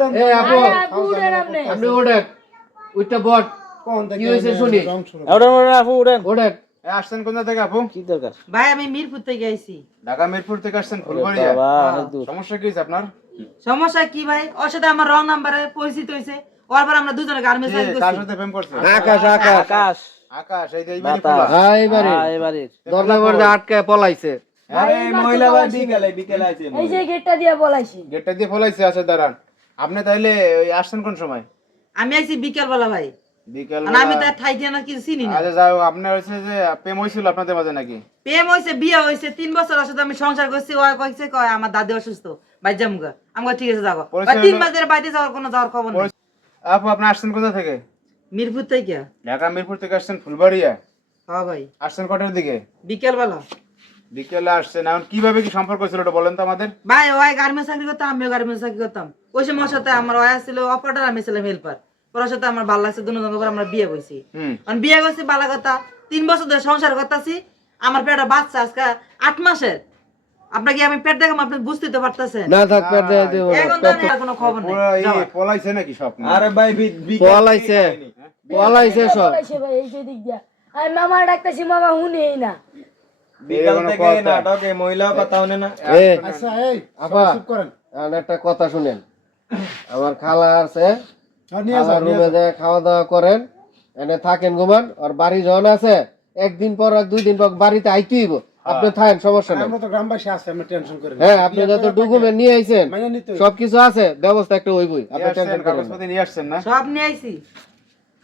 এই আপু আপনি ওঠেন ওইটা বট কি হয়েছে শুনি আপু উঠেন। ওঠেন আসছেন কোথা থেকে আপু? কি দরকার ভাই আমি মিরপুর থেকে আইছি। ঢাকা মিরপুর থেকে আসছেন ফুলবাড়িয়া? বাবা অনেক দূর। সমস্যা কি হয়েছে আপনার? সমস্যা কি ভাই, ওর সাথে আমার রং নাম্বারে পরিচিত হইছে। ওরপর আমরা দুজনে গার্মেন্টস কে, সাইন কার করছি। সাথে প্রেম করছেন? আকাশ আকাশ আকাশ আকাশ এই যে এই বাড়ি বাতাস। পোলা। এইবারে দরজা মরজা আটকে পলাইছে মহিলা ভাই বিকেলে আইছে এই যে গেটটা দিয়ে বলাইছি। গেটটা দিয়ে ফলাইছে। আচ্ছা দাঁড়ান, আপনি তাইলে ওই আসছেন কোন সময়? আমি আইছি বিকেল বেলা ভাই। বিকেল আর আমি তার ঠাই ঠিকানা কিছু চিনি না। আচ্ছা যাও, আপনার হচ্ছে যে প্রেম হয়েছিল আপনাদের মাঝে নাকি? প্রেম হইছে, বিয়ে হইছে, 3 বছর ওর সাথে আমি সংসার করছি। ও কইছে কয় আমার দাদি অসুস্থ, ভাই জামুগা। আমি কই ঠিক আছে যাও। পরিচয় ভাই 3 হলো- মাস ধরে বাইরে যাওয়ার খবর নাই। আপু আপনি আসছেন কোথা থেকে? মিরপুর থেকে। ঢাকা মিরপুর থেকে আসছেন ফুলবাড়িয়া? হ্যাঁ ভাই, আসছেন কটার দিকে? বিকেল বেলা। বিকেলে আসছেন। এখন কিভাবে কি সম্পর্ক ছিল ওটা বলেন তো আমাদের। ভাই ওই গার্মেন্টস চাকরি করতাম, আমিও গার্মেন্টস চাকরি করতাম। ওই সময় সাথে আমার ওই ছিল অপারেটর, আমি ছিলাম হেল্পার। ওর সাথে আমার ভালো লাগছে, দুজন করে আমরা বিয়ে হইছি। কারণ বিয়ে করছি ভালো কথা, 3 বছর ধরে সংসার করতেছি। আমার পেটে বাচ্চা আজকে 8 মাসের। আপনাকে আমি পেট দেখাম, আপনি বুঝতে তো পারতেছেন না থাক পেট দিয়ে দেব এখন তো আর কোনো খবর নেই। পুরো যাও। এই পলাইছে নাকি সব? আরে ভাই পলাইছে পলাইছে সব বলাইছে ভাই এই যে দিক দিয়া। আর মামা ডাকতেছি, মামা শুনেই না। বিকাল থেকে নাটকে মহিলাও কথা শুনে না। এই আচ্ছা এই আপা চুপ করেন। আর একটা কথা শুনেন, আমার খালা আছে, নিয়ে খালার রুমে যায় খাওয়া দাওয়া করেন, এনে থাকেন ঘুমান। আর বাড়ি যখন আছে একদিন পর 2 দিন পর বাড়িতে আইতেই হইব। আপনি থাকেন, সমস্যা নেই। আমরা তো গ্রামবাসী আছে, আমরা টেনশন করি না। হ্যাঁ, আপনি যত ডকুমেন্ট নিয়ে আইছেন মানে নিতে হইব। সবকিছু আছে, ব্যবস্থা একটা হইবই, আপনি টেনশন করেন না। কাগজপত্র নিয়ে আসছেন না? সব নিয়ে আইছি।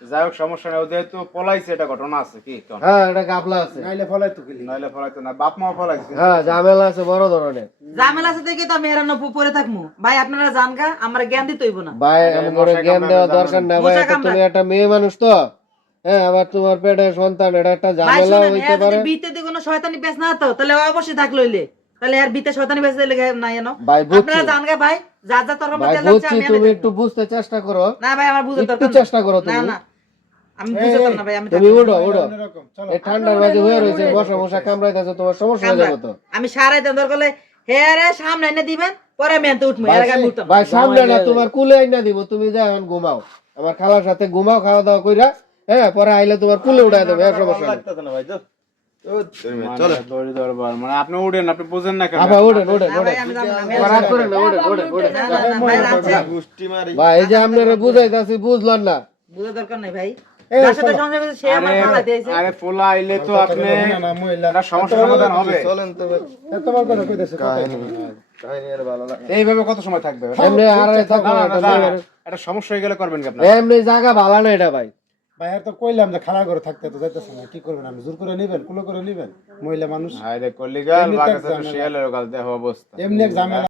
যাই হোক সমস্যা নেই, যেহেতু পলাইছে এটা ঘটনা আছে কি কোন? হ্যাঁ, এটা গাবলা আছে, নাইলে ফলাই তো গেলি। নাইলে পলাইতো না, বাপ মা পলাইছে। হ্যাঁ ঝামেলা আছে বড় ধরনের। ঝামেলা আছে দেখে তো আমি হেরানো পরে থাকবো। ভাই আপনারা জানগা, আমার জ্ঞান দিতে হইব না। ভাই আমি করে জ্ঞান দেওয়া দরকার না ভাই, মশা এটা তুমি কামড়ায়। একটা মেয়ে মানুষ তো। হ্যাঁ, আবার তোমার পেটে সন্তান, এটা একটা ভাই ঝামেলা শুনেন, হইতে এর পারে। যদি বিতে কোনো শয়তানি পেছ না হতো তাহলে ও অবশ্যই থাকলো হইলে। তাহলে আর বিতে শয়তানি পেছ লেগে নাই জানো। ভাই বুঝছি, আপনারা জানগা ভাই, যা যা তরকার ভাই মধ্যে যাচ্ছে বুঝছি, আমি তুমি এনে একটু বুঝতে চেষ্টা করো। না ভাই আমার বুঝার একটু দরকার নাই। চেষ্টা করো না তুমি। না আমি বুঝতাম না ভাই, আমি তুমি উঠো উঠো, অন্যরকম চলো। এই ঠান্ডার মাঝে হয়ে রয়েছে, মশা মশা কামড়াইতেছে, তোমার সমস্যা হয়ে যাবে তো। আমি সারাই দেন দরকার হলে হে রে সামনে এনে দিবেন, পরে আমি এনতে উঠবো। এর আগে আমি উঠতাম না। ভাই সামনে না, তোমার কুলে আইনা দিব, তুমি যাও এখন ঘুমাও, আমার খালার সাথে ঘুমাও, খাওয়া দাওয়া কইরা। হ্যাঁ, পরে আইলে তোমার কুলে উঠাই দেবে, এর সমস্যা নেই। লাগতেছে না ভাই তো। চলো দড়ি দরবার মানে আপনি উঠেন, আপনি বুঝেন না কেন? আবার ওঠেন ওঠেন না ভাই ওঠেন, আমি যাব না, আমি রাগ করেন না, ওঠেন ওঠেন ওঠেন। না, না, না, ভাই যাচ্ছে। গুষ্টি মারি। ভাই এই যে আপনারা বুঝাইতাছি, বুঝলেন না? বুঝার দরকার নাই ভাই। যার সাথে সংসার করছে সে আমার আরে ফালা দিয়েছে। আরে পোলা আইলে তো আপনি না মহিলা একটা সমস্যা সমাধান হবে। চলেন তো ভাই। তোমার কথা কইতেছে কাহিনী আর ভালো লাগে। এইভাবে কত সময় থাকবে? এমনি আড়াই থাকো না, না, না, না, না, একটা সমস্যা হয়ে গেলে করবেন কি আপনারা? এমনি জায়গা ভালো না এটা ভাই। ভাই আর তো কইলাম যে খালা ঘরে থাকতে তো যাইতেছে না, কি করবেন? আপনি জোর করে নিবেন, কুলো করে নিবেন? মহিলা মানুষ আরে কলিগাল এমনি তো বাগাসে ঝামেলা। শিয়ালের গাল দেহ অবস্থা। এমনি এক ঝামেলা।